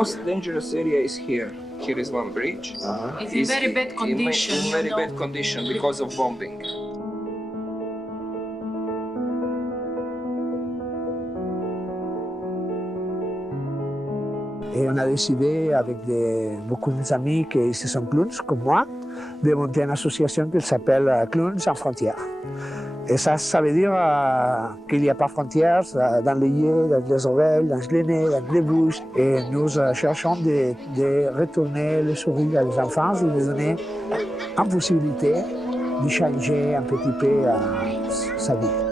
most dangerous area is here. Here is one bridge. It's in very bad condition. In very bad condition because of bombing. Et on a décidé, avec beaucoup d'amis qui sont clowns, comme moi, de monter une association qui s'appelle Clowns sans frontières. Et ça veut dire qu'il n'y a pas de frontières dans les yeux, dans les oreilles, dans les nez, dans les bouches. Et nous cherchons de retourner le sourire aux enfants et de donner une possibilité de changer un petit peu sa vie.